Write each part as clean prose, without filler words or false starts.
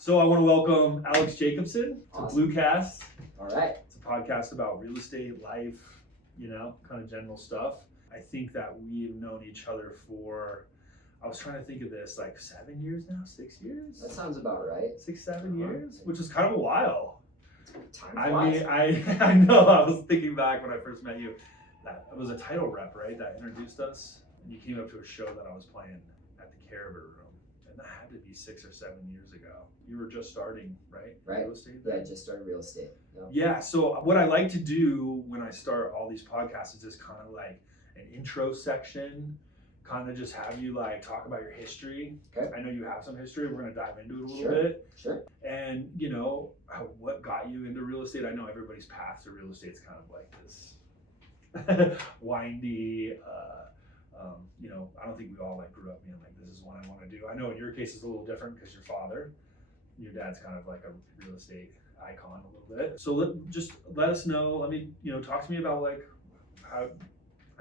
So I want to welcome Alex Jacobson to Awesome. BLUECAST. All right. It's a podcast about real estate, life, kind of general stuff. I think that we've known each other for, I was trying to think of this, like 7 years now, 6 years? That sounds about right. 6, 7 years, which is kind of a while. Time flies. I know, I was thinking back when I first met you, that it was a title rep, right, that introduced us. And you came up to a show that I was playing at the Caribou Room. And that had to be 6 or 7 years ago. You were just starting, right? Right. Real estate? Yeah, I just started real estate. Yep. Yeah, so what I like to do when I start all these podcasts is just kind of like an intro section, kind of just have you like talk about your history. Okay. I know you have some history. We're going to dive into it a little Sure. bit. Sure. And, what got you into real estate? I know everybody's path to real estate is kind of like this windy, I don't think we all like grew up being like, this is what I want to do. I know in your case it's a little different because your father, your dad's kind of like a real estate icon a little bit. So let us know. Let me, talk to me about like how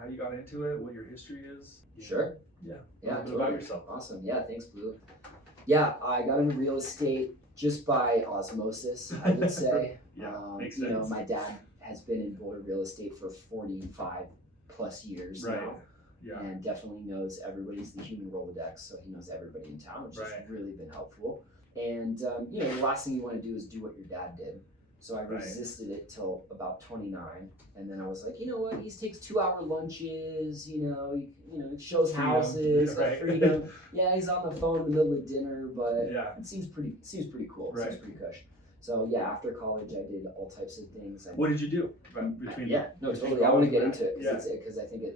you got into it, what your history is. Sure. Yeah. Yeah. A little bit about yourself. Awesome. Yeah. Thanks, Blue. Yeah, I got into real estate just by osmosis, I would say. Yeah, makes sense. My dad has been in Boulder real estate for 45 plus years now. Yeah. And definitely knows everybody's the human Rolodex, so he knows everybody in town, which has really been helpful. And the last thing you want to do is do what your dad did. So I resisted it till about 29, and then I was like, you know what? He takes 2-hour lunches. He shows houses, freedom. Yeah, he's on the phone in the middle of dinner, but it seems pretty cool. Right. Seems pretty cush. So yeah, after college, I did all types of things. What did you do? Totally. I want to get into it because I think it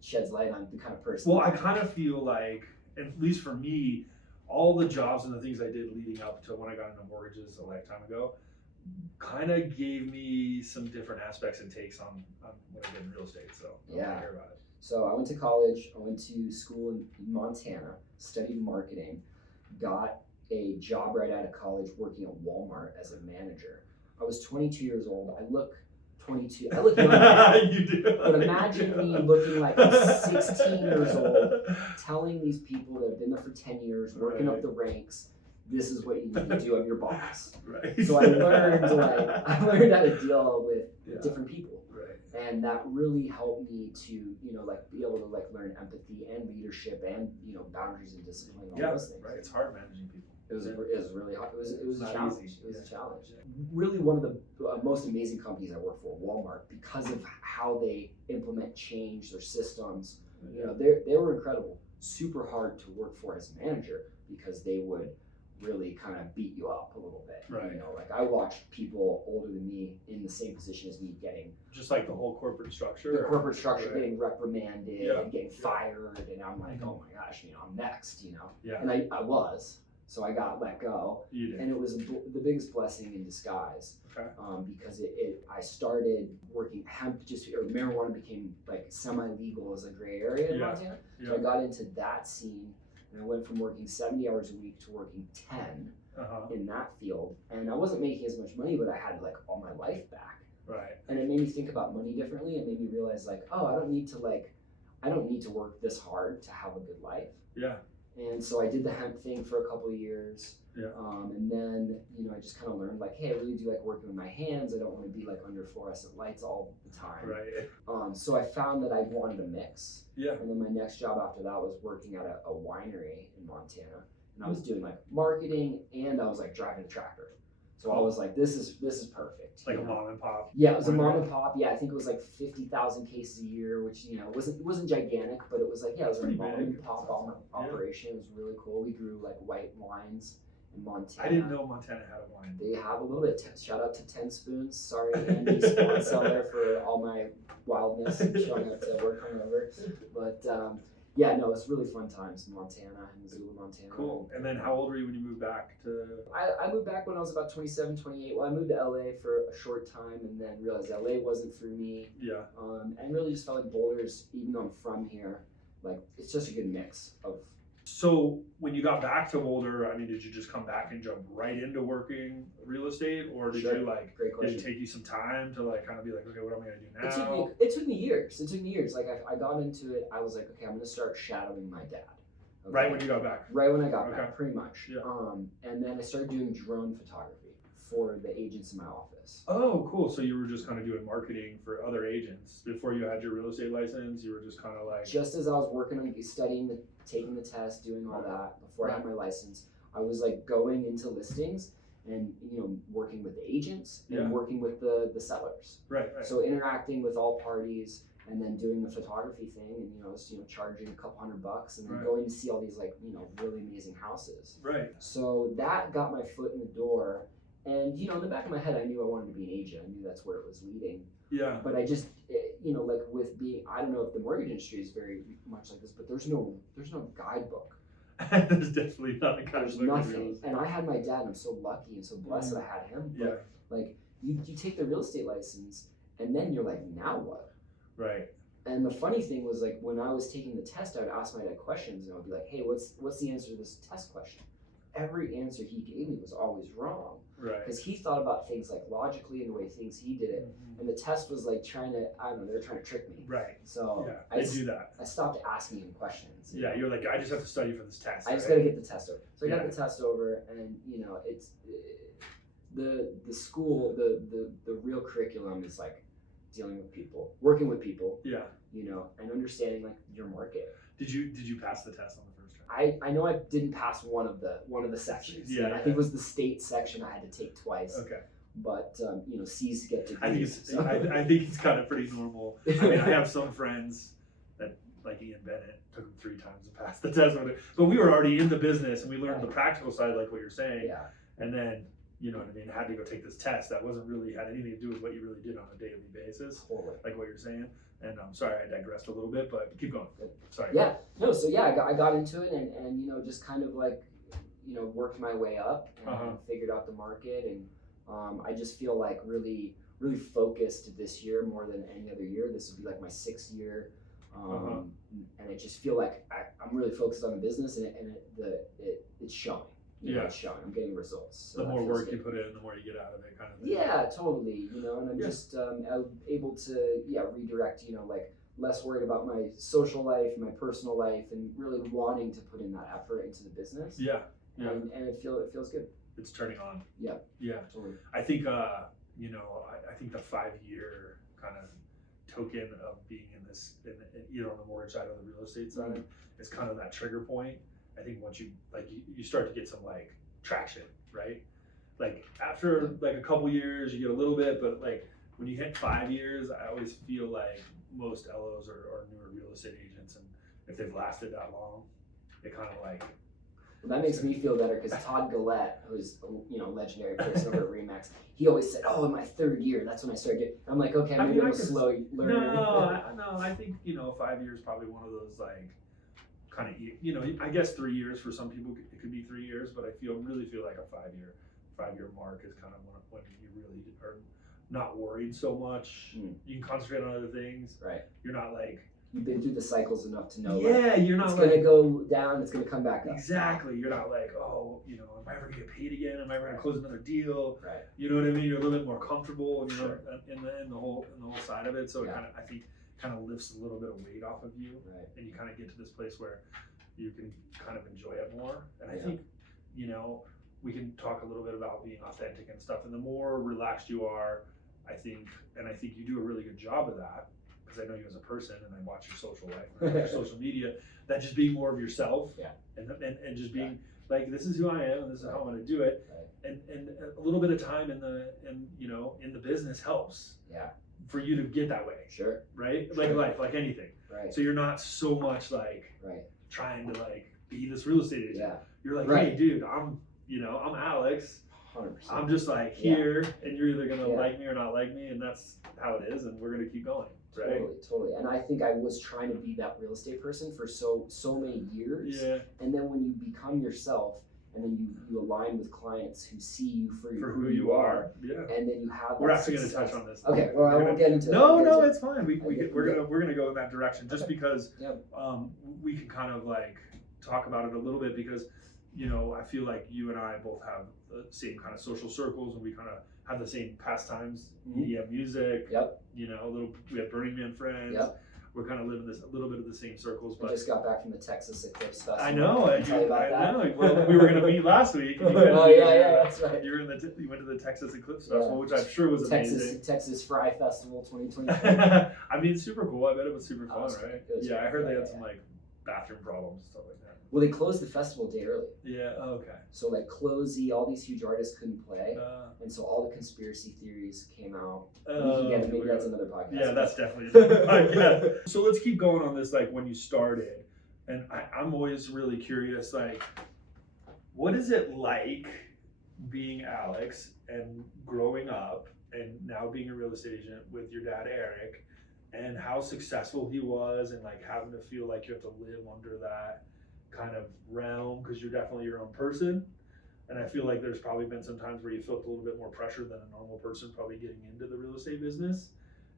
sheds light on the kind of person. Well, I kind of feel like, at least for me, all the jobs and the things I did leading up to when I got into mortgages a lifetime ago, kind of gave me some different aspects and takes on what I did in real estate. So I want to hear about it. So I went to college. I went to school in Montana, studied marketing, got a job right out of college working at Walmart as a manager. I was 22 years old. I look 22. I look young. You do. But imagine me looking like 16 years old, telling these people that have been there for 10 years, working up the ranks, this is what you need to do. I'm your boss. Right. So I learned how to deal with different people. Right. And that really helped me to, be able to learn empathy and leadership and, boundaries and discipline and all those things. Right. It's hard managing people. It was really hard. It was a challenge. Easy. It was a challenge. Really, one of the most amazing companies I work for, Walmart, because of how they implement change, their systems. They were incredible. Super hard to work for as a manager because they would really kind of beat you up a little bit. Right. I watched people older than me in the same position as me getting just like the whole corporate structure. The corporate structure getting reprimanded and getting fired, and I'm like, oh my gosh, I'm next. Yeah. And I was. So I got let go, and it was the biggest blessing in disguise. Okay. Because I started working hemp, or marijuana became like semi-legal as a gray area in Montana. So I got into that scene, and I went from working 70 hours a week to working 10 in that field. And I wasn't making as much money, but I had all my life back. Right. And it made me think about money differently. It made me realize I don't need to work this hard to have a good life. Yeah. And so I did the hemp thing for a couple of years. Yeah. And then, I just kind of learned hey, I really do like working with my hands. I don't want to be under fluorescent lights all the time. Right. So I found that I wanted a mix. Yeah. And then my next job after that was working at a winery in Montana. And I was doing marketing, and I was driving a tractor. So I was like, this is perfect. Like a mom and pop. Yeah, it was a mom and pop. Yeah, I think it was 50,000 cases a year, which wasn't gigantic, but it was it was a mom and pop operation. It was really cool. We grew white wines in Montana. I didn't know Montana had a wine. They have a little bit. Shout out to 10 Spoons. Sorry, Andy Sponsell for all my wildness and showing up to work hungover. But it's really fun times in Montana, in Missoula, Montana. Cool. And then how old were you when you moved back to? I moved back when I was about 27, 28. Well, I moved to LA for a short time and then realized LA wasn't for me. Yeah. And really just felt like Boulder's, even though I'm from here, it's just a good mix of. So when you got back to Boulder, did you just come back and jump right into working real estate, or did you Great question. did it take you some time to kind of be okay, what am I gonna do now? It took me years. I got into it. I was okay, I'm gonna start shadowing my dad. Okay? Right when you got back. Right when I got Okay. back, pretty much. Yeah. And then I started doing drone photography for the agents in my office. Oh, cool. So you were just kind of doing marketing for other agents before you had your real estate license. You were just kind of like. Just as I was working on studying, taking the test, doing all that before I had my license, I was like going into listings and working with the agents and working with the sellers. Right. So interacting with all parties and then doing the photography thing, and I was charging a couple $100 and then going to see all these like really amazing houses. Right. So that got my foot in the door, and in the back of my head I knew I wanted to be an agent. I knew that's where it was leading. Yeah. But I just like with being, I don't know if the mortgage industry is very much like this, but there's no guidebook. There's definitely not a There's nothing. And I had my dad, and I'm so lucky and so blessed that I had him. But like you take the real estate license and then you're like, now what? Right. And the funny thing was, like, when I was taking the test, I would ask my dad questions, and I would be like, hey, what's the answer to this test question? Every answer he gave me was always wrong. Right. Because he thought about things like logically and the way things he did it. And the test was like they were trying to trick me. Right. So yeah, they do that. I stopped asking him questions. Yeah, you're like, I just have to study for this test. I just got to get the test over. So I got the test over, and it's the school, the real curriculum is like dealing with people, working with people. Yeah. And understanding like your market. Did you pass the test on the first try? I know I didn't pass one of the sections. Yeah. I think it was the state section I had to take twice. Okay. But C's get degrees. I think it's kind of pretty normal. I mean, I have some friends that, like Ian Bennett, took them 3 times to pass the test. But we were already in the business, and we learned the practical side, like what you're saying. Yeah. And then, had to go take this test that wasn't really had anything to do with what you really did on a daily basis. Totally. Like what you're saying. And I'm sorry I digressed a little bit, but keep going. Sorry. Yeah. No. So yeah, I got into it, and just kind of like worked my way up and figured out the market, and I just feel like really focused this year more than any other year. This will be like my 6th year, and I just feel like I'm really focused on the business, and it's showing. It's showing. I'm getting results. So the more work you put in, the more you get out of it, kind of thing. Yeah, totally. And I'm just able to redirect. Like less worried about my social life, my personal life, and really wanting to put in that effort into the business. Yeah. And it feels good. It's turning on. Yeah. Yeah. Totally. I think I think the 5-year kind of token of being in this, either on the mortgage side or the real estate side, is kind of that trigger point. I think once you start to get some like traction, right? Like after like a couple years, you get a little bit, but like when you hit 5 years, I always feel like most LOs are newer real estate agents, and if they've lasted that long, they kind of like. Well, that makes me feel better because Todd Gillette, who's a legendary person over at Remax, he always said, "Oh, in my 3rd year, that's when I started getting." I'm like, okay, maybe I'm a slow learner. No, I think 5 years is probably one of those like kind of I guess 3 years for some people it could be 3 years, but I really feel like a 5-year mark is kind of when you really are not worried so much. You can concentrate on other things. Right. You're not like. You've been through the cycles enough to know. Yeah, you're not it's like. It's gonna go down. It's gonna come back up. Exactly. You're not like, oh, am I ever gonna get paid again? Am I ever gonna close another deal? Right. You know what I mean? You're a little bit more comfortable, in the whole side of it. So it kind of lifts a little bit of weight off of you, and you kind of get to this place where you can kind of enjoy it more. And I think, we can talk a little bit about being authentic and stuff. And the more relaxed you are, I think you do a really good job of that. Because I know you as a person, and I watch your social life, and your social media, that just being more of yourself, and just being like, this is who I am, and this is how I'm going to do it, and a little bit of time in the business helps, for you to get that way, right? Like life, like anything, right? So you're not so much like trying to like be this real estate agent. You're like, hey, dude, I'm Alex. 100%. I'm just like here, and you're either gonna like me or not like me, and that's how it is, and we're gonna keep going. Right? Totally. And I think I was trying to be that real estate person for so many years. Yeah. And then when you become yourself, and then you align with clients who see you for who you are. Yeah. And then you have. We're actually going to touch on this. Okay. Well, I won't get into it. No, it's fine. We're gonna go in that direction just because we can kind of like talk about it a little bit because I feel like you and I both have the same kind of social circles, and we kind of have the same pastimes, media, music. Yep. We have Burning Man friends. Yep. we're kind of living this a little bit of the same circles. I But just got back from the Texas Eclipse Festival. I know, Can I tell you about that? know. Well, we were going to meet last week. And Oh yeah, that's right. You were you went to the Texas Eclipse Festival, which I'm sure was amazing. Texas Fry Festival 2023. I mean, super cool. I bet it was super fun, was right? good. Yeah, I heard they had some like bathroom problems and stuff like that. Well, they closed the festival a day early. Yeah. Okay. So like Closey, all these huge artists couldn't play, and so all the conspiracy theories came out. We can get it. Maybe that's another podcast. Yeah, that's definitely another podcast. So let's keep going on this. Like when you started, and I'm always really curious. Like, what is it like being Alex and growing up, and now being a real estate agent with your dad Eric, and how successful he was, and like having to feel like you have to live under that kind of realm because you're definitely your own person. And I feel like there's probably been some times where you felt a little bit more pressure than a normal person probably getting into the real estate business.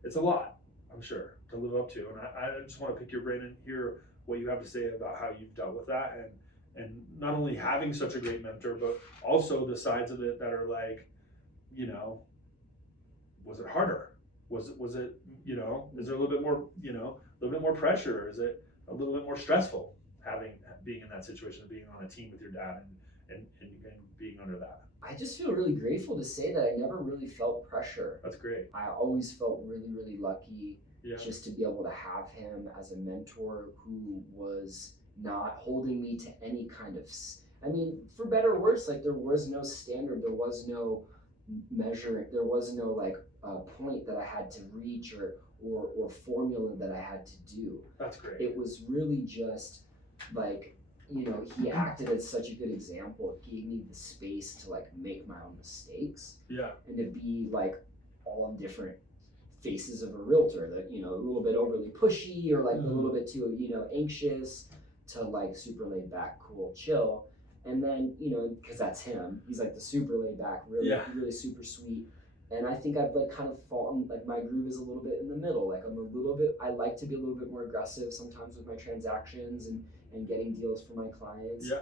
It's a lot, I'm sure, to live up to. And I just want to pick your brain and hear what you have to say about how you've dealt with that, and not only having such a great mentor, but also the sides of it that are like, you know, was it harder? Was it, you know, is there a little bit more, you know, a little bit more pressure? Is it a little bit more stressful being in that situation of being on a team with your dad and being under that? I just feel really grateful to say that I never really felt pressure. That's great. I always felt really, really lucky Yeah. just to be able to have him as a mentor who was not holding me to any kind of, I mean, for better or worse, like there was no standard, there was no measure, there was no like point that I had to reach or formula that I had to do. That's great. It was really just like, you know, he acted as such a good example. It gave me the space to like make my own mistakes. Yeah. And to be like all different faces of a realtor, that, you know, a little bit overly pushy or like a little bit too, you know, anxious, to like super laid back, cool, chill. And then, you know, because that's him, he's like the super laid back, really, really super sweet. And I think I've like kind of fallen, like my groove is a little bit in the middle. Like I like to be a little bit more aggressive sometimes with my transactions and getting deals for my clients. Yeah.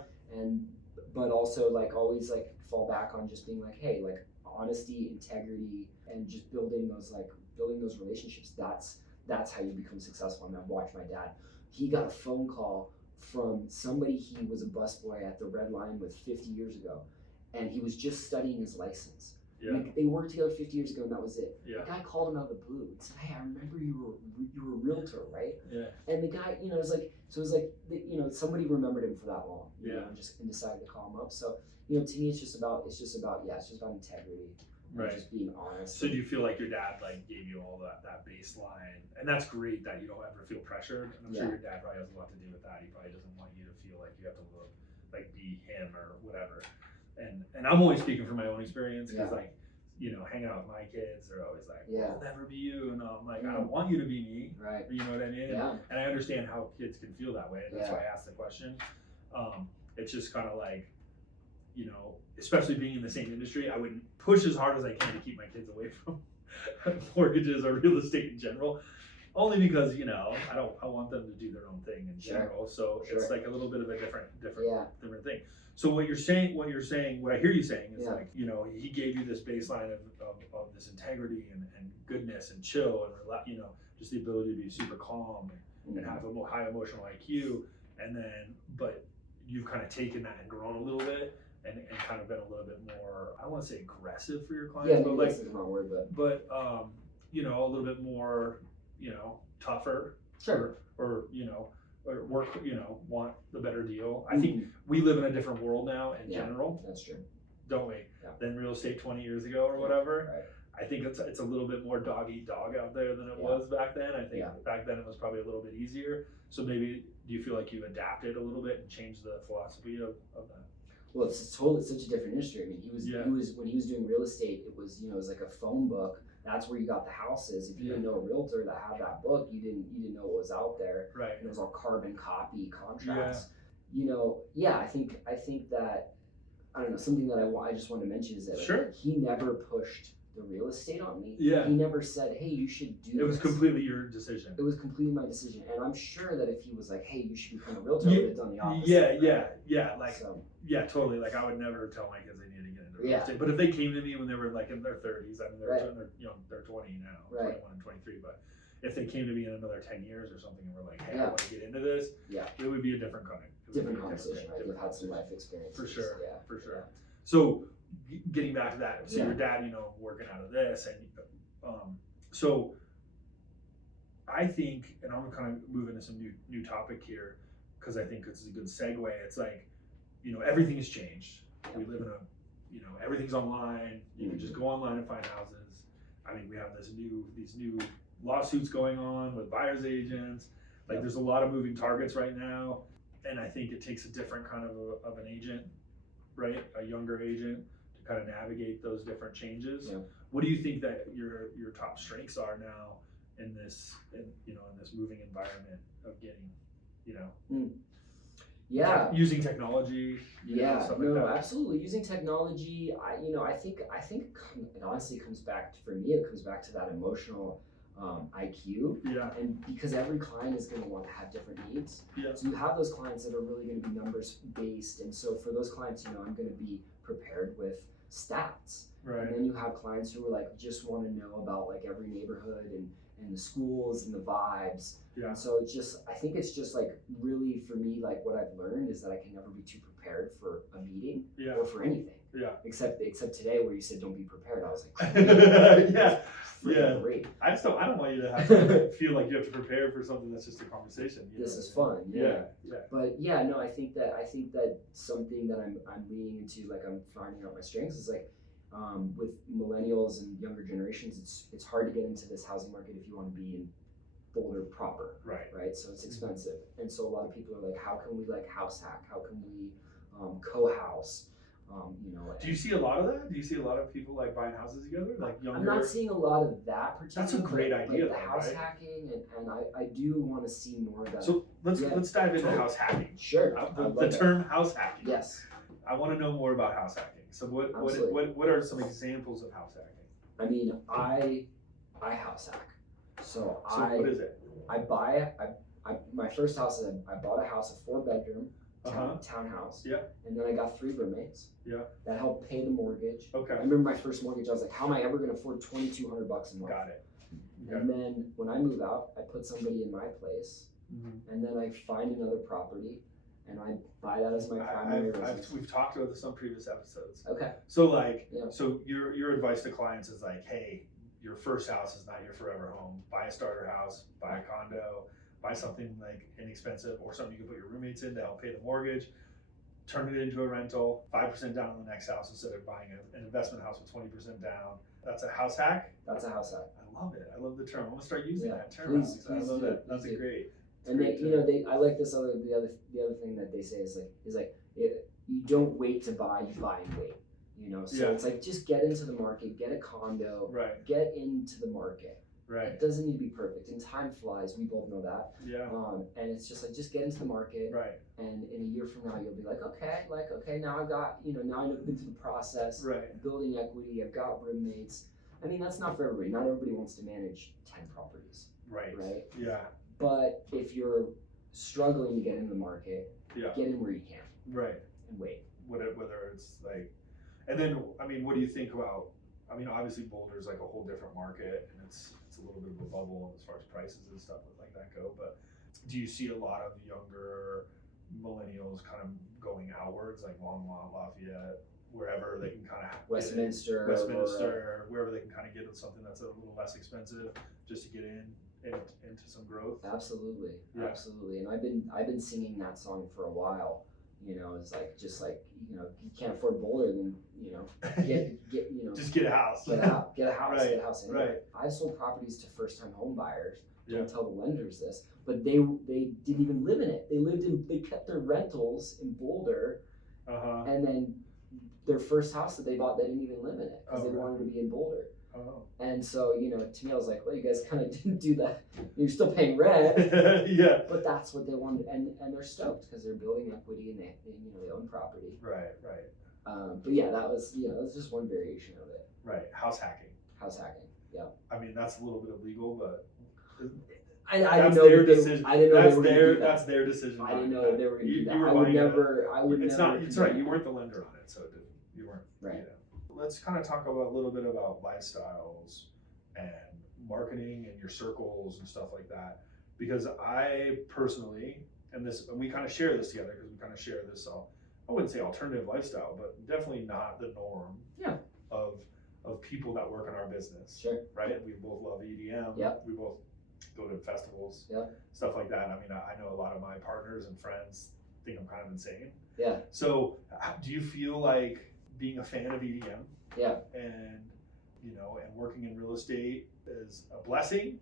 But also like always like fall back on just being like, hey, like honesty, integrity, and just building those relationships. That's how you become successful. I mean, I watched my dad. He got a phone call from somebody he was a busboy at the Red Line with 50 years ago, and he was just studying his license. Yeah. Like, they worked together 50 years ago, and that was it. Yeah. The guy called him out of the blue and said, "Hey, I remember you were a realtor, right?" Yeah. And the guy, you know, it was like, you know, somebody remembered him for that long, you know, and decided to call him up. So, you know, to me, it's just about integrity. Right. Just being honest. So do you feel like your dad like gave you all that baseline, and that's great that you don't ever feel pressured? And I'm sure your dad probably has a lot to do with that. He probably doesn't want you to feel like you have to look like be him or whatever. And I'm only speaking from my own experience because like, you know, hanging out with my kids, they're always like, "I'll never be you," and I'm like, "I don't want you to be me." Right. You know what I mean? Yeah. And I understand how kids can feel that way, and that's why I asked the question. It's just kind of like, you know, especially being in the same industry, I wouldn't push as hard as I can to keep my kids away from mortgages or real estate in general, only because, you know, I want them to do their own thing in general. So it's like a little bit of a different thing. So what I hear you saying is like, you know, he gave you this baseline of this integrity and goodness and chill and, you know, just the ability to be super calm and have a high emotional IQ. And then, but you've kind of taken that and grown a little bit and kind of been a little bit more, I don't want to say aggressive for your clients, but like, you know, a little bit more, you know, tougher. Sure. Or you know, or work, you know, want the better deal. I think we live in a different world now in general. That's true. Don't we? Yeah. Than real estate 20 years ago or whatever. Right. I think it's a little bit more dog eat dog out there than it was back then. I think back then it was probably a little bit easier. So maybe do you feel like you adapted a little bit and changed the philosophy of that? Well, it's such a different industry. I mean, he was when he was doing real estate, it was, you know, it was like a phone book. That's where you got the houses. If you didn't know a realtor that had that book, you didn't know what was out there. Right. And it was all carbon copy contracts. You know, I think that, I don't know, something that I just wanted to mention is that like, he never pushed the real estate on me. Yeah. He never said, "Hey, you should do this." It was completely your decision. It was completely my decision. And I'm sure that if he was like, "Hey, you should become a realtor," I would have done the opposite. Yeah. Like, yeah, totally. Like, I would never tell my kids they need to get into real estate. But if they came to me when they were like in their 30s, I mean, they're 20 now, 21 and 23. But if they came to me in another 10 years or something and were like, hey, I Yeah. want to get into this, Yeah. it would be a different kind of Different conversation, right? You've had some life experiences. For sure, Yeah. for sure. So getting back to that, so Yeah. your dad, working out of this, and so I think, and I'm kind of moving to some new topic here because I think this is a good segue. It's like, everything has changed. We live in everything's online. You can just go online and find houses. I mean, we have these new lawsuits going on with buyer's agents. Like, there's a lot of moving targets right now, and I think it takes a different kind of an agent, right? A younger agent to kind of navigate those different changes. Yeah. What do you think that your top strengths are now in this moving environment of getting, using technology? Stuff like that. Absolutely. Using technology, I think it honestly comes back to that emotional IQ. Yeah. And because every client is going to want to have different needs. Yeah. So you have those clients that are really going to be numbers based. And so for those clients, I'm going to be prepared with stats. Right. And then you have clients who are like, just want to know about like every neighborhood and the schools and the vibes. Yeah. And so I think it's just like really for me, like what I've learned is that I can never be too prepared for a meeting or for anything. Yeah. Except today where you said don't be prepared. I was like, great. I don't want you to have to feel like you have to prepare for something that's just a conversation. This is fun. Yeah. But yeah, no, I think that something that I'm leaning into, like I'm finding out my strengths is like with millennials and younger generations, it's hard to get into this housing market if you want to be in Boulder proper. Right. So it's expensive. And so a lot of people are like, how can we like house hack? How can we co-house? Do you see a lot of that? Do you see a lot of people like buying houses together, like younger? I'm not seeing a lot of that particularly. That's a great idea, like the house hacking, and I do want to see more of that. So let's dive into house hacking. Sure. The term house hacking. Yes. I want to know more about house hacking. So what are some examples of house hacking? I mean, I house hack. So what is it? My first house is I bought a house, a 4-bedroom townhouse. Yeah. And then I got 3 roommates. Yeah. That helped pay the mortgage. Okay. I remember my first mortgage. I was like, how am I ever going to afford $2,200 a month? Got it. Okay. And then when I move out, I put somebody in my place, and then I find another property, and I buy that as my primary residence. We've talked about this on previous episodes. Okay. So so your advice to clients is like, hey, your first house is not your forever home. Buy a starter house, buy a condo, buy something like inexpensive or something you can put your roommates in to help pay the mortgage. Turn it into a rental, 5% down on the next house instead of buying an investment house with 20% down. That's a house hack? That's a house hack. I love it. I love the term. I'm gonna start using that term. Please I love that. That's great. And I like this the other thing that they say is you don't wait to buy, you buy and wait. So it's like just get into the market, get a condo, get into the market. Right. It doesn't need to be perfect, and time flies. We both know that. Yeah. And it's just like just get into the market. Right. And in a year from now, you'll be like, okay, now I've got now I've been through the process. Right. Building equity. I've got roommates. I mean, that's not for everybody. Not everybody wants to manage 10 properties. Right. Right. Yeah. But if you're struggling to get in the market, get in where you can. Right. And wait. Whether it's like, and then I mean, what do you think about? I mean, obviously Boulder's like a whole different market, and it's a little bit of a bubble as far as prices and stuff like that go. But do you see a lot of younger millennials kind of going outwards, like Longmont, Lafayette, wherever they can kind of Westminster, wherever they can kind of get something that's a little less expensive, just to get into some growth? Absolutely, absolutely. And I've been singing that song for a while. It's like you can't afford Boulder, then just get a house. Get a house. Get a house anyway. Right. I've sold properties to first-time home buyers. Don't tell the lenders this, but they didn't even live in it. They kept their rentals in Boulder, and then their first house that they bought, they didn't even live in it because they wanted to be in Boulder. Oh. And so, to me, I was like, well, you guys kind of didn't do that. You're still paying rent. Yeah. But that's what they wanted. And they're stoked because they're building equity and they own property. Right. But yeah, that was just one variation of it. Right. House hacking. Yeah. I mean, that's a little bit illegal, but I didn't know their decision. I didn't know they were going to do that. That's their decision. I didn't know they were going to do that. I would never. It's right. You weren't the lender on it, so you weren't. Right. Let's kind of talk about a little bit about lifestyles and marketing and your circles and stuff like that. Because I personally, and we kind of share this together because we kind of share this, I wouldn't say alternative lifestyle, but definitely not the norm of people that work in our business. Sure. Right? We both love EDM. Yep. We both go to festivals, Yep. stuff like that. I mean, I know a lot of my partners and friends think I'm kind of insane. Yeah. So do you feel like being a fan of EDM Yeah. and, you know, and working in real estate is a blessing?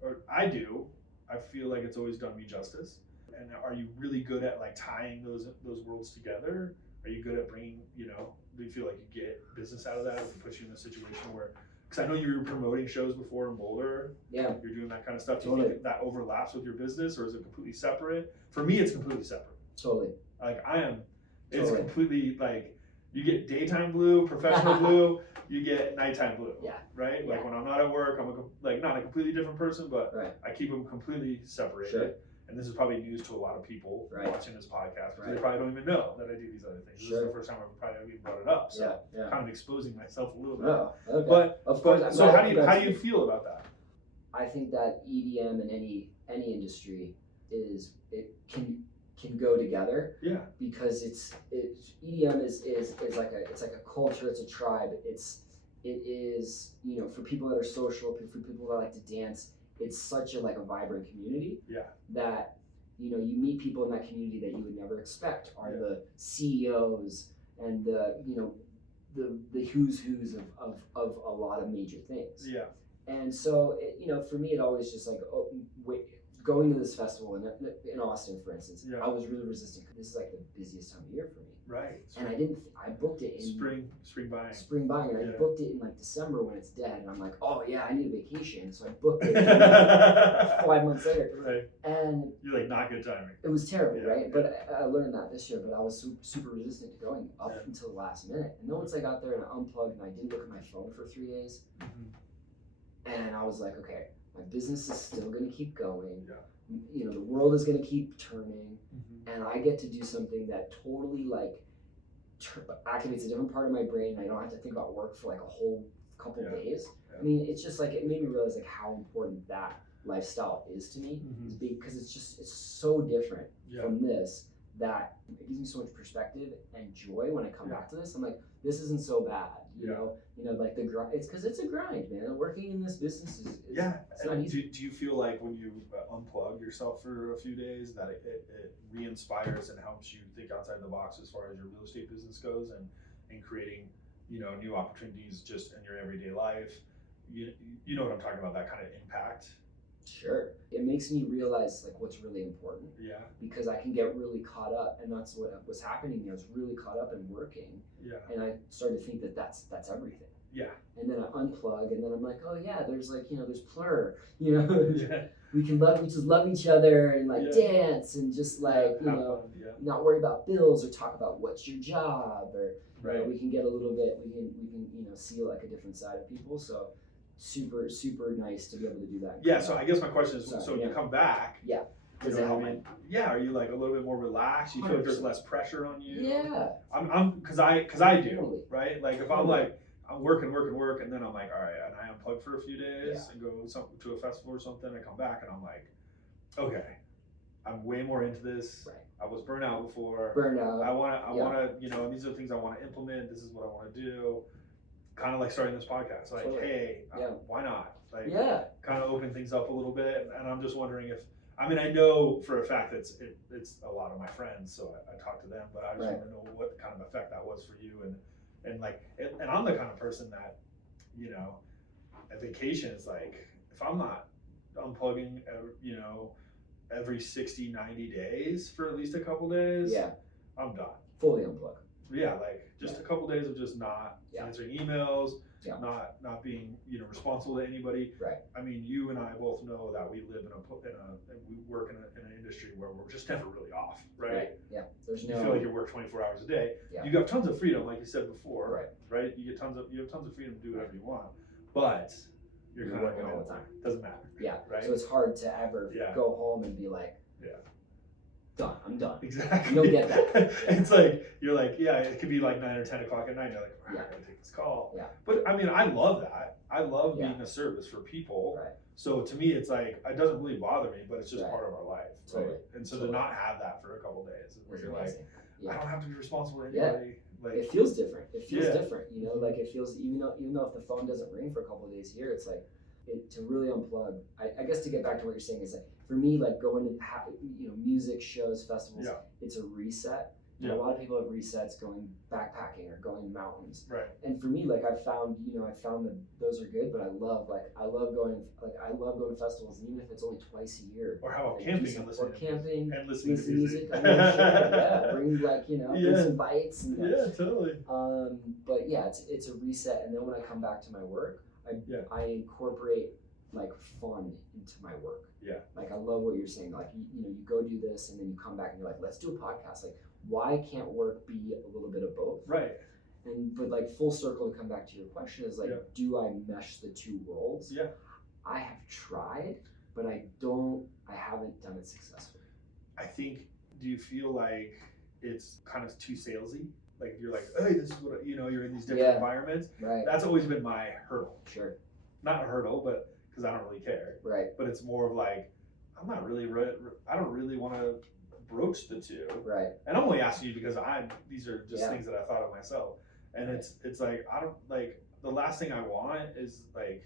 Or I do. I feel like it's always done me justice. And are you really good at like tying those worlds together? Are you good at bringing, you know, do you feel like you get business out of that? If it puts you in a situation where, because I know you were promoting shows before in Boulder. Yeah. You're doing that kind of stuff. Do you Totally. think that overlaps with your business, or is it completely separate? For me, it's completely separate. Totally. Like it's Totally. completely like, you get daytime blue, professional blue, you get nighttime blue. Yeah. Right? Yeah. Like when I'm not at work, I'm not a completely different person, but Right. I keep them completely separated. Sure. And this is probably news to a lot of people Right. watching this podcast, because Right. they probably don't even know that I do these other things. This Sure. is the first time I've probably even brought it up. So Yeah. kind of exposing myself a little bit. Oh, okay. But of course. so how do you feel about that? I think that EDM in any industry it can go together. Yeah. Because EDM is like a culture, it's a tribe. It is, you know, for people that are social, for people that like to dance, it's such a vibrant community. Yeah. That, you know, you meet people in that community that you would never expect are Yeah. the CEOs and the, you know, the who's of a lot of major things. Yeah. And so, you know, for me, it always just going to this festival in Austin, for instance, Yeah. I was really resistant. This is like the busiest time of year for me. Right. And I booked it in spring buying. spring buying, and Yeah. I booked it in December when it's dead. And I'm like, oh yeah, I need a vacation. So I booked it 5 months later. Right. And You're like, not good timing. it was terrible, Yeah, right? yeah. But I learned that this year, but I was super resistant to going up Yeah. until the last minute. And then once I got there and I unplugged and I didn't look at my phone for 3 days, and I was like, okay, my business is still going to keep going. Yeah. You know, the world is going to keep turning, and I get to do something that totally activates a different part of my brain. I don't have to think about work for a whole couple Yeah. days. Yeah. I mean, it's just it made me realize how important that lifestyle is to me, Mhm. because it's so different Yeah. from this that it gives me so much perspective and joy when I come Yeah. back to this. I'm like, this isn't so bad, you Yeah. know. You know, the grind. It's because it's a grind, man. Working in this business is Yeah. it's not And easy. do you feel like when you unplug yourself for a few days that it re-inspires and helps you think outside the box as far as your real estate business goes, and creating, you know, new opportunities just in your everyday life? You know what I'm talking about, that kind of impact. Sure. It makes me realize what's really important, Yeah. because I can get really caught up, and that's what was happening to me. I was really caught up in working, Yeah. and I started to think that's everything. Yeah. And then I unplug, and then I'm like, oh yeah, there's there's plur, you know. Yeah. We just love each other and Yeah. dance and just Have you know, fun. Yeah. not worry about bills or talk about what's your job, or Right. we can get a little bit, we can you know, see a different side of people. So super nice to be able to do that. Yeah. So I guess my question is, Sorry, so when you yeah. come back, Yeah. you Does know it help what I mean? Yeah. Are you a little bit more relaxed? You feel like there's 100%. less pressure on you? Yeah. Cause I do, Totally. right? Like if I'm I'm working, and then I'm like, all right, and I unplug for a few days and go to a festival or something, I come back and I'm like, okay, I'm way more into this. Right. I was burnt out before. Burnout. I wanna, you know, these are the things I wanna implement. This is what I wanna do. Kind of like starting this podcast. Like, Totally. hey, Yeah. why not? Like, Yeah. kind of open things up a little bit. And I'm just wondering I know for a fact it's a lot of my friends, so I talk to them, but I just Right. want to know what kind of effect that was for you. And I'm the kind of person that, you know, at vacation is if I'm not unplugging, you know, every 60, 90 days for at least a couple days, Yeah. I'm done. Fully unplug. Yeah, just a couple days of just not answering emails, Yeah. not being, you know, responsible to anybody. Right. I mean, you and I both know that we live and we work in an industry where we're just never really off, right? Yeah. There's You no. feel like you work 24 hours a day. Yeah. You have tons of freedom, like you said before, Right. right? You have tons of freedom to do whatever you want, but you're kind working of all the time. Doesn't matter. Yeah. Right. So it's hard to ever Yeah. go home and be like, Yeah. done. I'm done. Exactly. You don't get that. It's like, you're like, yeah, it could be like 9 or 10 o'clock at night. You're like, I gotta take this call. Yeah. But I mean, I love that. I love being a service for people. Right. So to me, it's like, it doesn't really bother me, but it's just Right. part of our life. Totally. Right? And so Totally. to not have that for a couple days, where It's you're amazing. like, I don't have to be responsible to Yeah. anybody. Like, It feels different. It feels Yeah. different. You know, like it feels even though if the phone doesn't ring for a couple of days here, it's like to really unplug. I guess to get back to what you're saying is like for me, like going to music shows, festivals, it's a reset. And a lot of people have resets going backpacking or going mountains. Right. And for me, like I found that those are good, but I love going to festivals, and even if it's only twice a year. Or how about like, camping and listening and listening to music. I mean, yeah, bring bring some bites. And, Yeah, totally. But yeah, it's a reset, and then when I come back to my work, I incorporate like fun into my work. Yeah. Like I love what you're saying. Like you go do this, and then you come back and you're like, let's do a podcast. Like, why can't work be a little bit of both? Right. But like full circle to come back to your question is like, do I mesh the two worlds? Yeah. I have tried, but I haven't done it successfully. I think, do you feel like it's kind of too salesy? Like you're like, hey, this is what, you're in these different environments. Right. That's always been my hurdle. Sure. Not a hurdle, but because I don't really care. Right. But it's more of like, I don't really want to broach the two. Right. And I'm only asking you because these are just things that I thought of myself. And it's like, I don't like, the last thing I want is like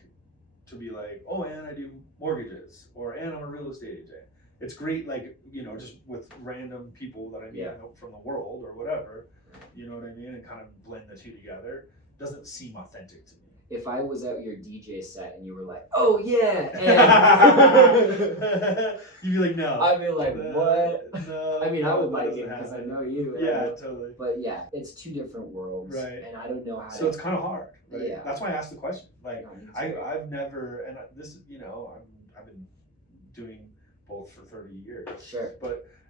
to be like, oh, and I do mortgages, or and I'm a real estate agent. It's great, like, just with random people that I meet from the world or whatever, you know what I mean? And kind of blend the two together. Doesn't seem authentic to me. If I was at your DJ set and you were like, oh yeah, and you'd be like, no. I'd be like, what? No. I mean, I would like it because I know you. Yeah, totally. But yeah, it's two different worlds. Right. And I don't know how So it's kind of hard. Right? Yeah. That's why I asked the question. Like, I've never, and this, I've been doing both for 30 years. Sure.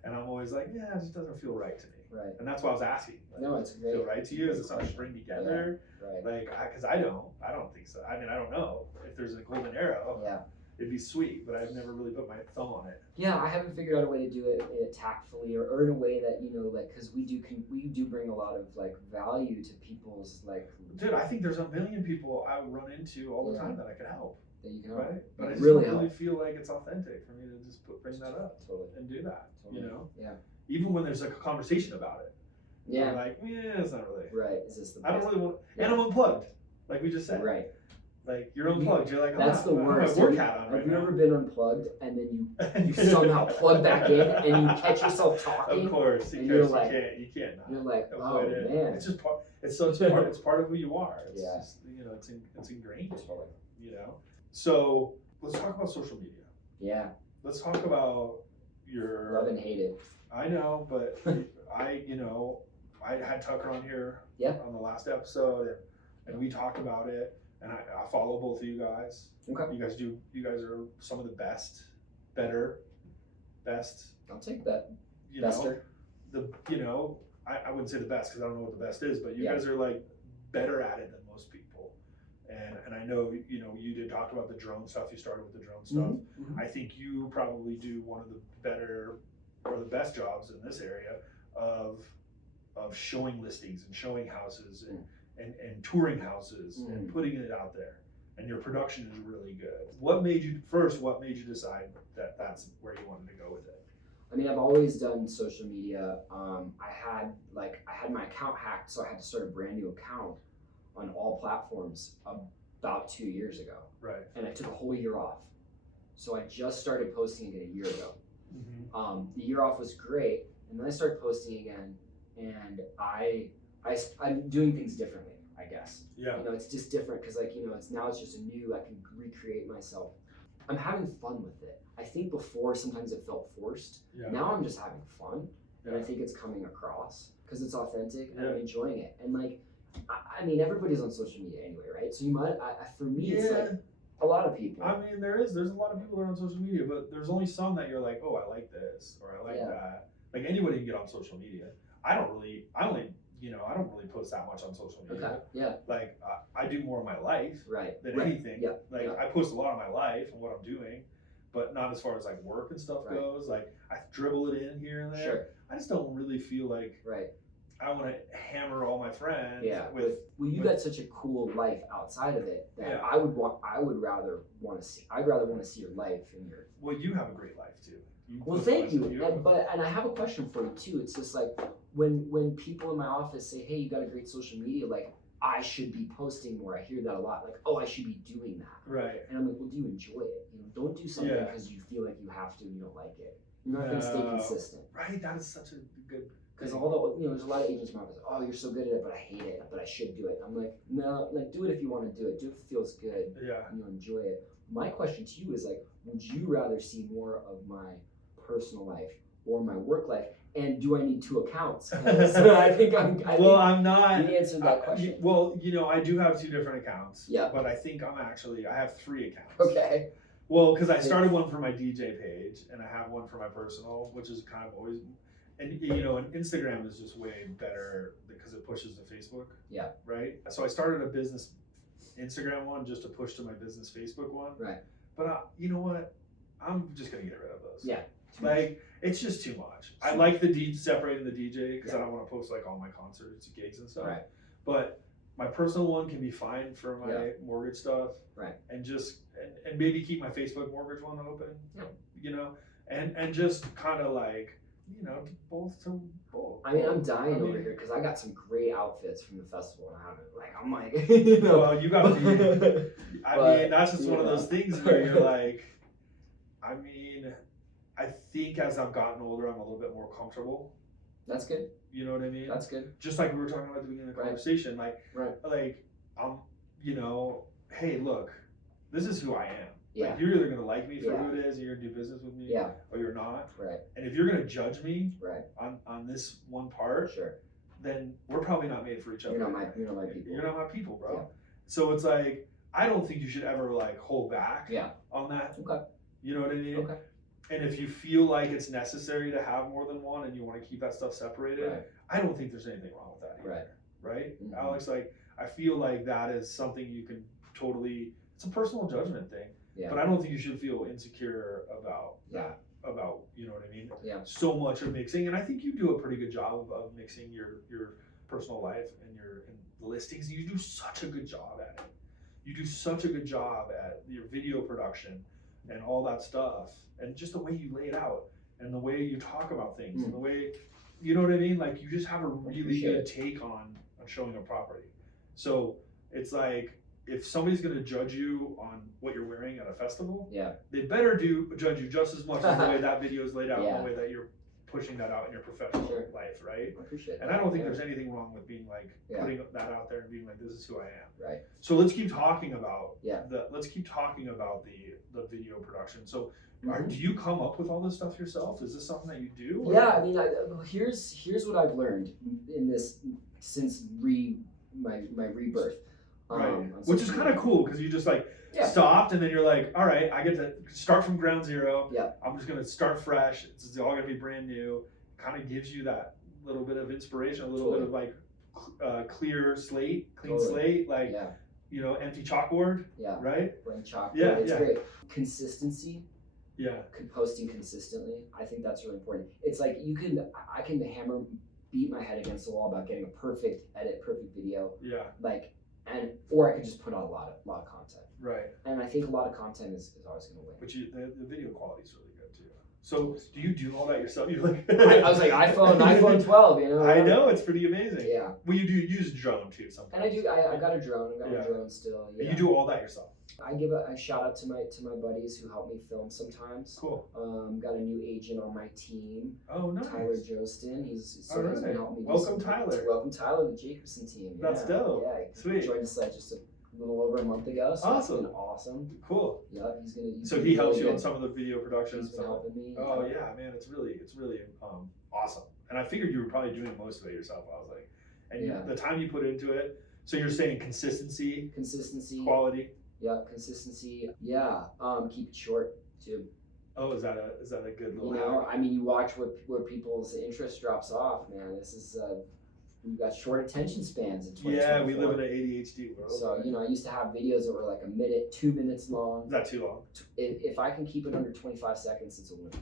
And I'm always like, yeah, it just doesn't feel right to me. Right. And that's why I was asking. Like, no, it's great. Feel right to you? Is it something to bring together? Yeah. Right. Like, because I don't think so. I mean, I don't know if there's a golden arrow. Yeah. It'd be sweet, but I've never really put my thumb on it. Yeah, I haven't figured out a way to do it tactfully or in a way that like, because we do bring a lot of like value to people's like. Dude, I think there's a million people I would run into all the time that I could help. That you can help. Right? But I just really don't really feel like it's authentic for me to just bring that up and do that. Totally. Yeah. Even when there's like a conversation about it. Yeah. I'm like, yeah, it's not really. Right. Is this the best? I don't really want. And I'm unplugged, like we just said. Right. Like you're unplugged. You're like, that's the worst. Have you ever been unplugged and then you somehow plug back in and you catch yourself talking? Of course, and you're like, you can't. You're like, oh man. It's just part. It's part of who you are. It's just, it's ingrained. Totally. So let's talk about social media. Yeah. Let's talk about your love and hate it. I know, but I had Tucker on here on the last episode, and we talked about it. And I follow both of you guys. Okay. You guys are some of the best. I'll take that. Bester. I wouldn't say the best because I don't know what the best is, but you guys are like better at it than most people. And I know, you did talk about the drone stuff. You started with the drone stuff. Mm-hmm. I think you probably do one of the better or the best jobs in this area of showing listings and showing houses and touring houses and putting it out there. And your production is really good. What made you decide that that's where you wanted to go with it? I mean, I've always done social media. I had my account hacked, so I had to start a brand new account on all platforms about 2 years ago. Right. And I took a whole year off. So I just started posting again a year ago. Mm-hmm. The year off was great, and then I started posting again, and I'm doing things differently, I guess. Yeah. It's just different because it's just a new, I can recreate myself. I'm having fun with it. I think before sometimes it felt forced. Yeah. Now I'm just having fun, and I think it's coming across because it's authentic and I'm enjoying it. And like, I mean, everybody's on social media anyway, right? So you might, for me, it's like a lot of people. I mean, there's a lot of people that are on social media, but there's only some that you're like, oh, I like this or I like that. Like anybody can get on social media. I don't really post that much on social media. Okay. Yeah. Like I do more of my life than anything. Yeah. Like I post a lot of my life and what I'm doing, but not as far as like work and stuff Right. goes. Like I dribble it in here and there. Sure. I just don't really feel like Right. I want to hammer all my friends. Yeah. With well, you got such a cool life outside of it that Yeah. I'd rather want to see your life and your. Well, you have a great life too. Well, thank you. And I have a question for you too. It's just like when people in my office say, "Hey, you got a great social media," like I should be posting more. I hear that a lot. Like, "Oh, I should be doing that." Right. And I'm like, "Well, do you enjoy it? Don't do something Yeah. because you feel like you have to and you don't like it. You're not going to stay consistent." Right. That is such a good. Because although there's a lot of agents in my office, "Oh, you're so good at it, but I hate it, but I should do it." I'm like, no, like do it if you want to do it. Do it if it feels good. Yeah. And you enjoy it. My question to you is like, would you rather see more of my personal life or my work life? And do I need 2 accounts? So I think I'm not. You answered that question. Well, I do have 2 different accounts. Yeah. But I think I have 3 accounts. Okay. Well, because I started one for my DJ page and I have one for my personal, which is kind of always, and and Instagram is just way better because it pushes to Facebook. Yeah. Right. So I started a business Instagram one just to push to my business Facebook one. Right. But you know what? I'm just gonna get rid of those. Yeah. Like it's just too much. I like separating the DJ because I don't want to post like all my concerts, gigs, and stuff. Right. But my personal one can be fine for my mortgage stuff. Right. And just and maybe keep my Facebook mortgage one open. Yeah. And just kind of like both to both. I mean, I'm dying over here because I got some great outfits from the festival, and I'm like, Well, you got to be. I mean, that's just one of those things where you're like, I mean, I think as I've gotten older, I'm a little bit more comfortable. That's good. You know what I mean? That's good. Just like we were talking about at the beginning of the conversation, like hey, look, this is who I am. Yeah. Like, you're either gonna like me for who it is, and you're gonna do business with me, or you're not. Right. And if you're gonna judge me, on this one part, then we're probably not made for each other. You're not my people. You're not my people, bro. Yeah. So it's like I don't think you should ever like hold back. On that. Okay. You know what I mean? Okay. And if you feel like it's necessary to have more than one and you want to keep that stuff separated, I don't think there's anything wrong with that either. Right? Mm-hmm. Alex, like I feel like that is something you can totally, it's a personal judgment thing. Yeah. But I don't think you should feel insecure about about, you know what I mean? Yeah. So much of mixing. And I think you do a pretty good job of mixing your personal life and your listings. You do such a good job at it. You do such a good job at your video production and all that stuff. And just the way you lay it out and the way you talk about things and the way, you know what I mean? Like you just have a really good take on showing a property. So it's like, if somebody's going to judge you on what you're wearing at a festival, they better judge you just as much as the way that video is laid out and the way that you're pushing that out in your professional life, right? I appreciate that. And I don't think there's anything wrong with being like putting that out there and being like, this is who I am. Right. So let's keep talking about the video production. So do you come up with all this stuff yourself? Is this something that you do? Or? Yeah, I mean, here's what I've learned in this since my rebirth. Which is kind of cool because you just like stopped and then you're like, all right, I get to start from ground zero. Yeah. I'm just going to start fresh. It's all going to be brand new. Kind of gives you that little bit of inspiration, a little bit of like clean slate, like, empty chalkboard. Yeah. Right? Blank chalkboard. Yeah. It's great. Consistency. Yeah. Posting consistently. I think that's really important. It's like I can beat my head against the wall about getting a perfect edit, perfect video. Yeah. Or I could just put out a lot of content. Right. And I think a lot of content is always going to win. But the video quality is really good too. So do you do all that yourself? You're like I was like iPhone 12, I know, it's pretty amazing. Yeah. Well, you do use drone too sometimes. And I got a drone. I got a drone still. Yeah. And you do all that yourself. I give a shout out to my buddies who help me film sometimes. Cool. Got a new agent on my team. Oh, nice. Tyler Jostin. He's been helping me. Welcome, Tyler. Welcome, Tyler, the Jacobson team. Yeah. That's dope. Yeah. Sweet. He joined us just a little over a month ago. So awesome. It's been awesome. Cool. Yeah, so he helps you on some of the video production and stuff. Helping me. Oh yeah, man, it's really awesome. And I figured you were probably doing most of it yourself. I was like, and the time you put into it. So you're saying consistency, quality. Yeah, consistency. Yeah, keep it short too. Oh, is that a good little? I mean, you watch where people's interest drops off, man. This is We've got short attention spans in 2024. Yeah, we live in an ADHD world. So, you know, I used to have videos that were like a minute, 2 minutes long. Not too long. If I can keep it under 25 seconds, it's a win.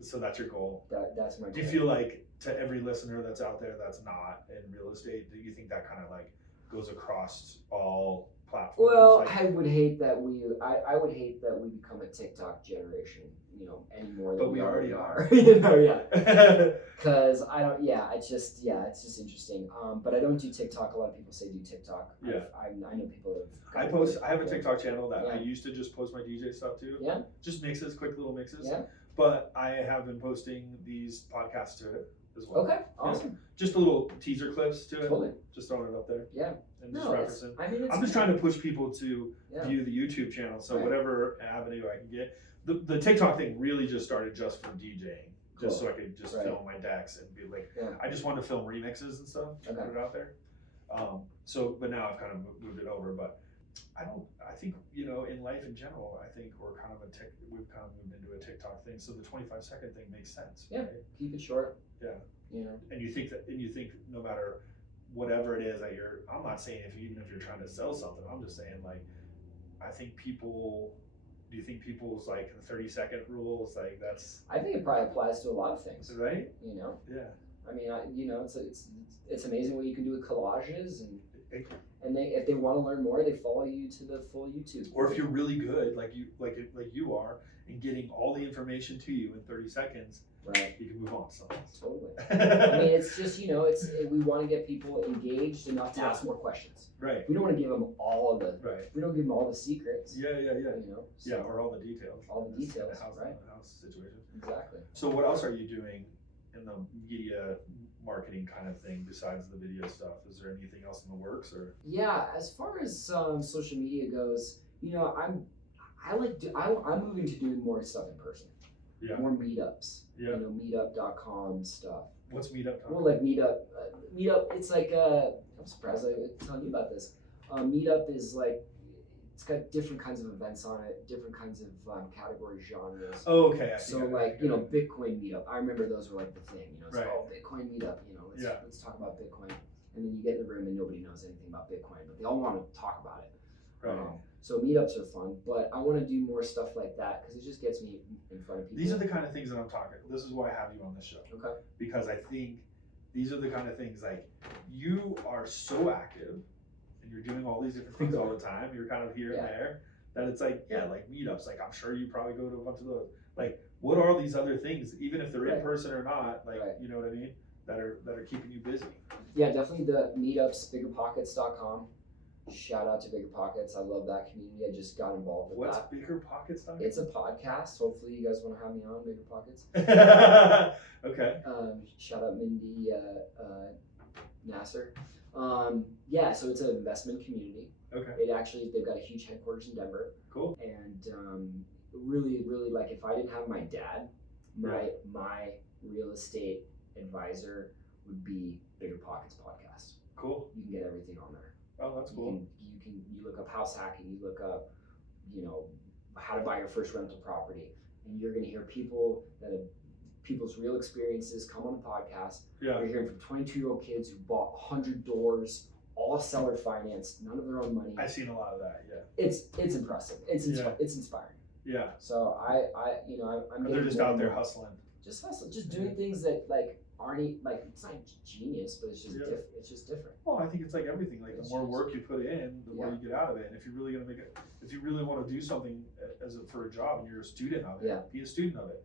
So that's your goal. That's my goal. Do you feel like, to every listener that's out there that's not in real estate, do you think that kind of like goes across all platforms? Well, like, I would hate that I would hate that we become a TikTok generation, you know, any more than but we already are. You know, yeah. Because I don't, it's just interesting. But I don't do TikTok. A lot of people say do TikTok. Yeah. I know people that have. I have a TikTok channel that I used to just post my DJ stuff to. Yeah. Just mixes, quick little mixes. Yeah. But I have been posting these podcasts to it as well. Okay, awesome. Just a little teaser clips to it. Totally. Just throwing it up there. Yeah. And just referencing. I'm just trying to push people to view the YouTube channel. So whatever avenue I can get. The TikTok thing really just started just for DJing. Just so I could just film my decks and be like, I just wanted to film remixes and stuff and put it out there. But now I've kind of moved it over. But I think, you know, in life in general, I think we've kind of moved into a TikTok thing. So the 25-second thing makes sense. Yeah. Right? Keep it short. Yeah. You know. And you think no matter whatever it is that I'm not saying even if you're trying to sell something, I'm just saying like, do you think people's like 30-second rules, like that's? I think it probably applies to a lot of things. Right? You know? Yeah. I mean, you know, it's amazing what you can do with collages and if they want to learn more, they follow you to the full YouTube. Or if you're really good, like you are, and getting all the information to you in 30 seconds, right? You can move on to something. Totally. I mean, it's just, you know, we want to get people engaged enough to ask more questions. Right. We don't want to give them all of the. Right. We don't give them all the secrets. Yeah. You know. So or all the details. All the details. The house situation. Exactly. So what else are you doing in the media marketing kind of thing besides the video stuff? Is there anything else in the works or? Yeah, as far as social media goes, you know, I'm moving to doing more stuff in person. Yeah. More meetups. Yeah. You know, meetup.com stuff. What's meetup.com? Well, like meetup, it's like I'm surprised I was telling you about this. Meetup is like, it's got different kinds of events on it, different kinds of category genres. Oh, okay. So like, you know, Bitcoin meetup. I remember those were like the thing, you know, it's Bitcoin meetup, you know, let's talk about Bitcoin. And then you get in the room and nobody knows anything about Bitcoin, but they all want to talk about it. Right. So meetups are fun, but I want to do more stuff like that because it just gets me in front of people. These are the kind of things that I'm talking. This is why I have you on this show. Okay. Because I think these are the kind of things like you are so active and you're doing all these different things all the time. You're kind of here and there that it's like, like meetups. Like I'm sure you probably go to a bunch of those. Like what are these other things, even if they're in person or not, like, you know what I mean? That are keeping you busy. Yeah, definitely the meetups, biggerpockets.com. Shout out to Bigger Pockets. I love that community. I just got involved with that. What's Bigger Pockets? It's a podcast. Hopefully you guys want to have me on Bigger Pockets. Okay. Shout out Mindy Nasser. So it's an investment community. Okay. They've got a huge headquarters in Denver. Cool. And really, really, like if I didn't have my dad, my real estate advisor would be Bigger Pockets podcast. Cool. You can get everything on there. Oh, that's cool. You look up house hacking, you look up, you know, how to buy your first rental property, and you're going to hear people's real experiences come on the podcast. Yeah. You're hearing from 22-year-old kids who bought 100 doors, all seller financed, none of their own money. I've seen a lot of that. Yeah. It's impressive. It's inspiring. Yeah. So I'm they're just out there hustling. Just doing things that like aren't like, it's not genius, but it's just it's just different. Well, I think it's like everything. Like the more work you put in, the more you get out of it. And if you're really gonna if you really want to do something for a job and you're a student of it, be a student of it,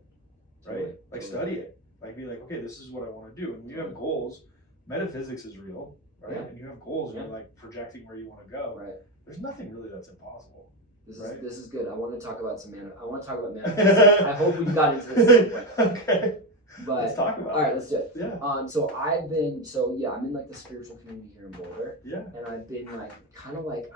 right? Like study it. Like be like, okay, this is what I want to do. And when you have goals, metaphysics is real, right? And you have goals, and you're like projecting where you want to go. Right. There's nothing really that's impossible. This is good. I want to talk about manifesting. I hope we've got into this. Okay. But let's talk about it. All right, let's do it. Yeah. I'm in like the spiritual community here in Boulder. Yeah. And I've been like kind of like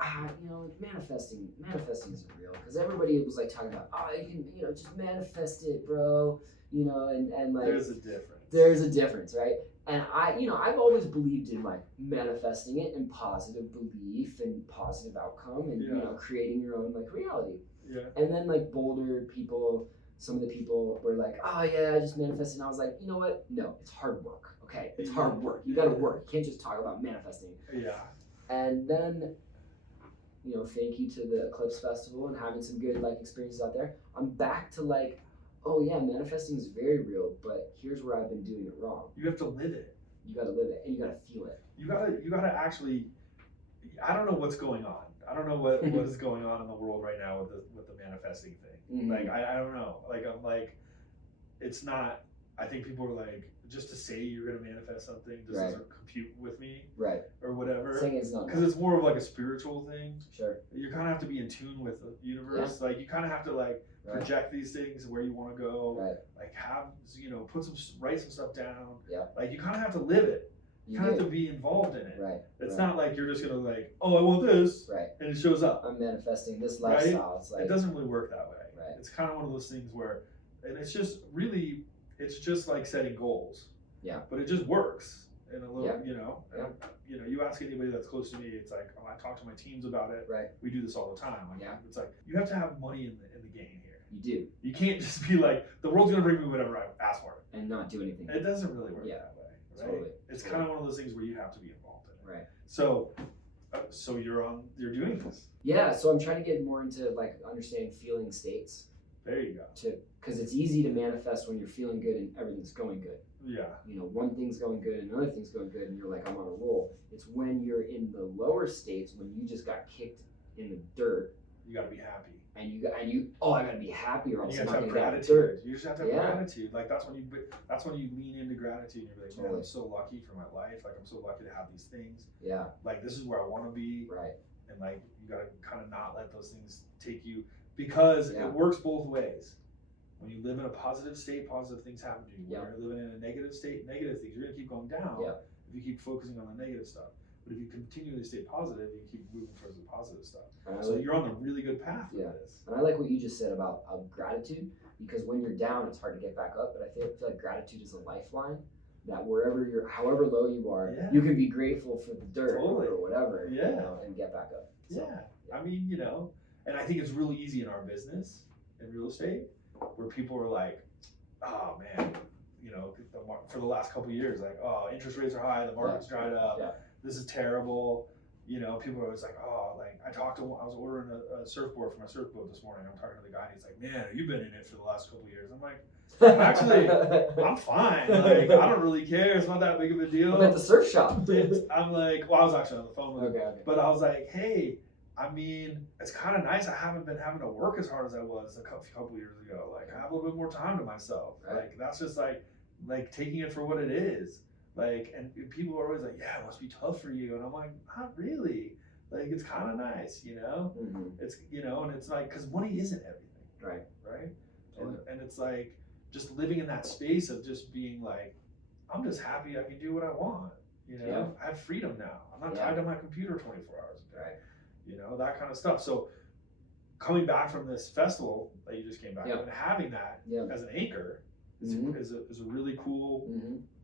manifesting isn't real because everybody was like talking about you can just manifest it, bro. And like there's a difference. There's a difference, right? And I've always believed in like manifesting it and positive belief and positive outcome and creating your own like reality. Yeah. And then like Boulder people some of the people were like, oh yeah, I just manifested. And I was like, you know what? No, it's hard work. Okay, it's hard work. You got to work. You can't just talk about manifesting. Yeah. And then, you know, thank you to the Eclipse Festival and having some good like experiences out there. I'm back to like, oh yeah, manifesting is very real, but here's where I've been doing it wrong. You have to live it. You got to live it, and you got to feel it. You gotta actually. I don't know what's going on. I don't know what is going on in the world right now with the manifesting thing. Mm-hmm. Like I don't know. Like I'm like, it's not. I think people are like, just to say you're gonna manifest something just doesn't compute with me, right? Or whatever. Saying it's not because it's more of like a spiritual thing. Sure. You kind of have to be in tune with the universe. Yeah. Like you kind of have to like project these things where you want to go. Right. Like have write some stuff down. Yeah. Like you kind of have to live it. You kind of have to be involved in it. Right. It's not like you're just gonna like, oh, I want this. Right. And it shows up. I'm manifesting this lifestyle. It's like, it doesn't really work that way. Right. It's kind of one of those things where, and it's just really, it's just like setting goals. Yeah. But it just works in a little, Yeah. You ask anybody that's close to me, it's like, oh, I talk to my teams about it. Right. We do this all the time. Like, yeah. It's like, you have to have money in the game here. You do. You can't just be like, the world's gonna bring me whatever I ask for. And not do anything. It doesn't really work that way. Right? Totally. It's kind of one of those things where you have to be involved in it. Right. So you're doing this. Yeah. So I'm trying to get more into like understanding feeling states. There you go. Because it's easy to manifest when you're feeling good and everything's going good. Yeah. You know, one thing's going good and another thing's going good and you're like, I'm on a roll. It's when you're in the lower states, when you just got kicked in the dirt. You got to be happy. And I gotta be happy or else you I'm got not to have gonna gratitude. get dirt. You just have to have gratitude. Like that's when you lean into gratitude. And you're like, man, I'm so lucky for my life. Like I'm so lucky to have these things. Yeah. Like this is where I want to be. Right. And like you got to kind of not let those things take you, because it works both ways. When you live in a positive state, positive things happen to you. When you're living in a negative state, negative things. You're gonna keep going down if you keep focusing on the negative stuff. But if you continually stay positive, you keep moving towards the positive stuff. So you're on a really good path with this. And I like what you just said about gratitude, because when you're down, it's hard to get back up. But I feel like gratitude is a lifeline. That however low you are, you can be grateful for the dirt or whatever, and get back up. So, I mean, and I think it's really easy in our business, in real estate, where people are like, oh man, for the last couple of years, like, oh, interest rates are high, the market's dried up, this is terrible. People are always like, oh, like I was ordering a surfboard for my surfboat this morning. I'm talking to the guy and he's like, man, you've been in it for the last couple of years. I'm like, actually, I'm fine. Like, I don't really care. It's not that big of a deal. I'm at the surf shop. I'm like, well, I was actually on the phone with him. Okay. But I was like, hey, I mean, it's kind of nice. I haven't been having to work as hard as I was a couple years ago. Like, I have a little bit more time to myself. Right. Like, that's just like taking it for what it is. Like, and people are always like, yeah, it must be tough for you. And I'm like, not really. Like, it's kind of nice, Mm-hmm. It's, and it's like, because money isn't everything. Right. And it's like, just living in that space of just being like, I'm just happy I can do what I want. I have freedom now. I'm not tied to my computer 24 hours a day. Right. That kind of stuff. So coming back from this festival that you just came back and having that as an anchor is a really cool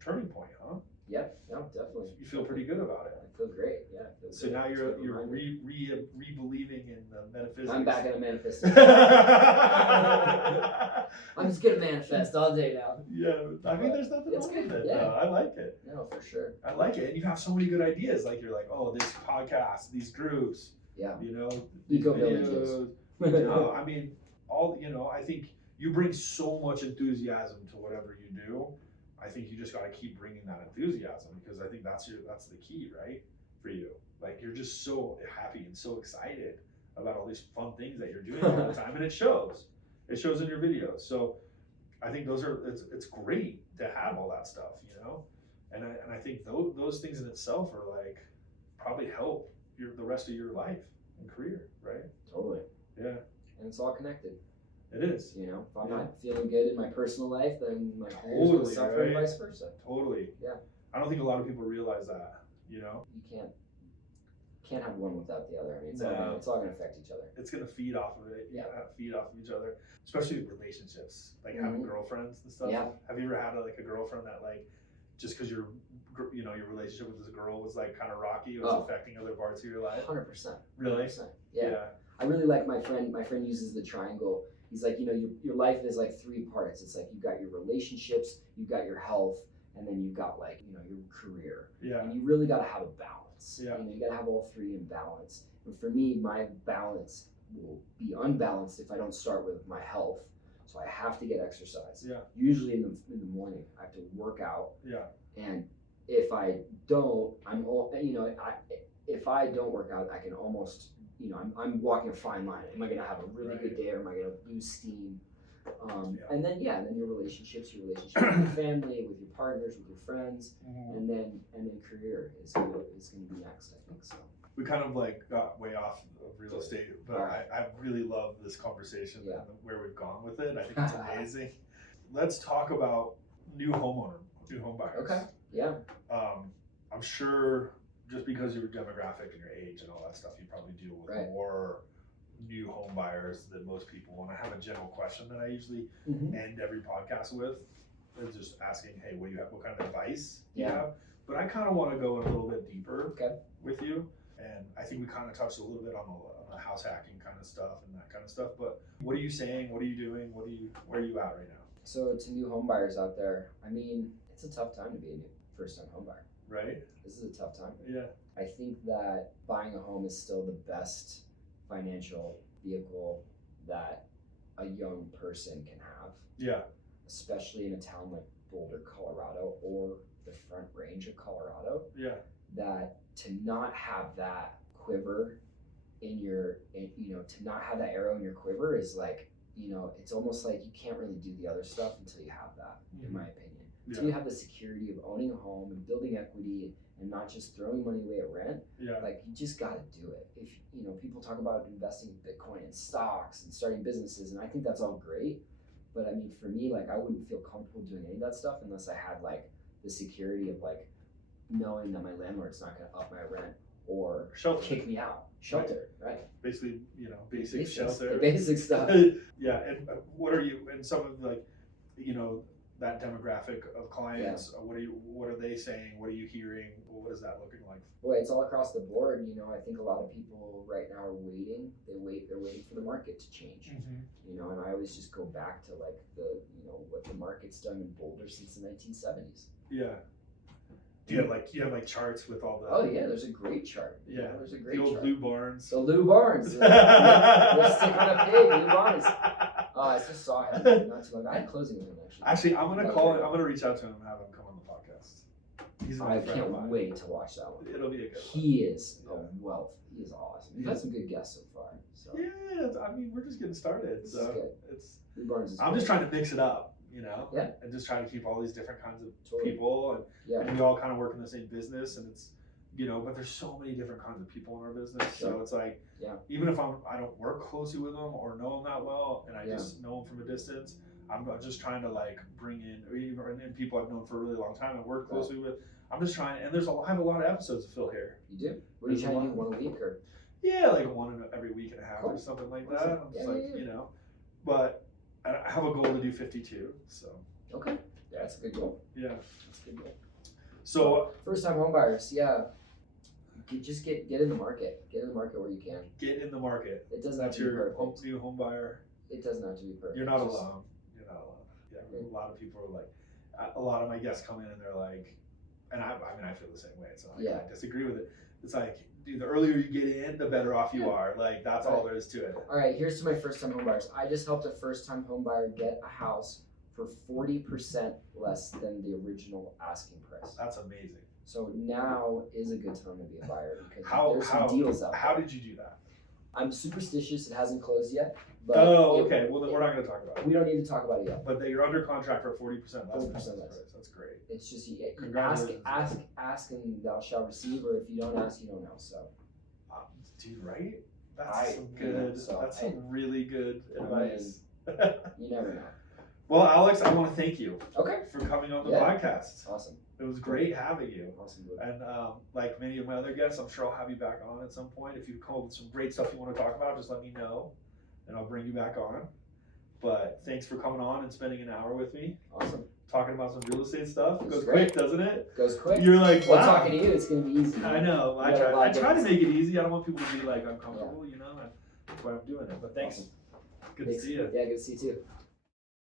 turning point, huh? Yeah, definitely. You feel pretty good about it. I feel great. Yeah. So now you're re-believing in the metaphysics. I'm back at a manifesting. I'm just gonna manifest all day now. Yeah, I mean, there's nothing wrong with it. I like it. No, for sure. I like it, and you have so many good ideas. Like you're like, oh, this podcast, these groups. Yeah. Eco villages. I mean, I think you bring so much enthusiasm to whatever you do. I think you just got to keep bringing that enthusiasm, because I think that's the key, right? For you. Like, you're just so happy and so excited about all these fun things that you're doing all the time, and it shows. It shows in your videos. So I think it's great to have all that stuff, and I think those things in itself are like probably help the rest of your life and career, right? Totally. Yeah. And it's all connected. It is. If I'm not feeling good in my personal life, then my career's going to suffer, and vice versa. Totally. Yeah. I don't think a lot of people realize that, You can't have one without the other. I mean, it's all going to affect each other. It's going to feed off of it. Feed off of each other, especially with relationships, like having girlfriends and stuff. Yeah. Have you ever had a girlfriend that just because your relationship with this girl was kind of rocky, it was affecting other parts of your life? 100%. Really? 100%. Yeah. I really like my friend. My friend uses the triangle, He's like, your life is like 3 parts. It's like you've got your relationships, you've got your health, and then you've got like, your career. Yeah. And you really got to have a balance. Yeah. You got to have all 3 in balance. And for me, my balance will be unbalanced if I don't start with my health. So I have to get exercise. Yeah. Usually in the morning, I have to work out. Yeah. And if I don't, if I don't work out, I can almost, I'm walking a fine line. Am I going to have a really good day, or am I going to lose steam? And then your relationships with your family, with your partners, with your friends, and then career is gonna be next, I think. So we kind of like got way off of real estate, but I really love this conversation and where we've gone with it. I think it's amazing. Let's talk about new home buyers. Okay. Yeah. I'm sure just because of your demographic and your age and all that stuff, you probably deal with more new home buyers than most people. And I have a general question that I usually end every podcast with. It's just asking, hey, what kind of advice do you have? But I kind of want to go in a little bit deeper with you. And I think we kind of touched a little bit on the house hacking kind of stuff and that kind of stuff. But what are you saying? What are you doing? Where are you at right now? So to new home buyers out there, I mean, it's a tough time to be a new first-time home buyer. Right. This is a tough time. Yeah. I think that buying a home is still the best financial vehicle that a young person can have. Yeah. Especially in a town like Boulder, Colorado, or the Front Range of Colorado. Yeah. That to not have that quiver to not have that arrow in your quiver is like, it's almost like you can't really do the other stuff until you have that, in my opinion. Until you have the security of owning a home and building equity and not just throwing money away at rent, like you just got to do it. If people talk about investing in Bitcoin and stocks and starting businesses, and I think that's all great, but I mean, for me, like I wouldn't feel comfortable doing any of that stuff unless I had like the security of like knowing that my landlord's not going to up my rent or kick me out. Shelter, right? Basically, basic shelter. The basic stuff. Yeah, and what are you, and some of like, that demographic of clients, what are they saying? What are you hearing? What is that looking like? Boy, it's all across the board. I think a lot of people right now are waiting. They're waiting for the market to change. And I always just go back to like what the market's done in Boulder since the 1970s. Yeah. Do you have like charts with all the? Oh yeah, there's a great chart. Yeah, there's a great the old chart. Blue Barns. The Blue Barns. They're sticking on a pig. Blue Barns. I just saw him not too long. I had closing with him actually. Actually, I'm gonna reach out to him and have him come on the podcast. I can't wait to watch that one. It'll be a good one. He is a wealth. He is awesome. We've had some good guests so far. So. Yeah, I mean, we're just getting started. So Blue Barns is I'm just trying to mix it up. Yeah. And just trying to keep all these different kinds of people, and we all kind of work in the same business, and it's, but there's so many different kinds of people in our business, so it's like, even if I don't work closely with them or know them that well, and I just know them from a distance, I'm just trying to like bring in, and people I've known for a really long time and worked closely with, I'm just trying, and I have a lot of episodes to fill here. You do? What are you trying to do, one a week or? Yeah, like one every week and a half or something like that. I'm just but I have a goal to do 52, so. Okay, yeah, that's a good goal. Yeah. That's a good goal. So. First-time home buyers, just get in the market. Get in the market where you can. Get in the market. It doesn't have to be perfect. New home buyer. It doesn't have to be perfect. You're not alone. Yeah, a lot of people are like, a lot of my guests come in and they're like, and I feel the same way. It's not like I disagree with it. It's like, dude, the earlier you get in, the better off you are. Like, that's all there is to it. All right, here's to my first-time home buyers. I just helped a first-time home buyer get a house for 40% less than the original asking price. That's amazing. So now is a good time to be a buyer because there's some deals out there. How did you do that? I'm superstitious. It hasn't closed yet. But okay. Well, then we're not going to talk about it. We don't need to talk about it yet. But you're under contract for 40% less. 40% less. That's great. It's just ask, and thou shalt receive, or if you don't ask, you don't know. So, dude, right? That's some good. That's some really good advice. You never know. Well, Alex, I want to thank you. Okay. For coming on the podcast. Awesome. It was great having you. Awesome. And like many of my other guests, I'm sure I'll have you back on at some point. If you come up with some great stuff you want to talk about, just let me know, and I'll bring you back on. But thanks for coming on and spending an hour with me. Awesome. Talking about some real estate stuff. It goes quick, doesn't it? Goes quick. You're like, wow. Well, talking to you, it's going to be easy. I know. I try to make it easy. I don't want people to be like uncomfortable, and that's why I'm doing it. But thanks. Awesome. Good to see you. Yeah, good to see you too.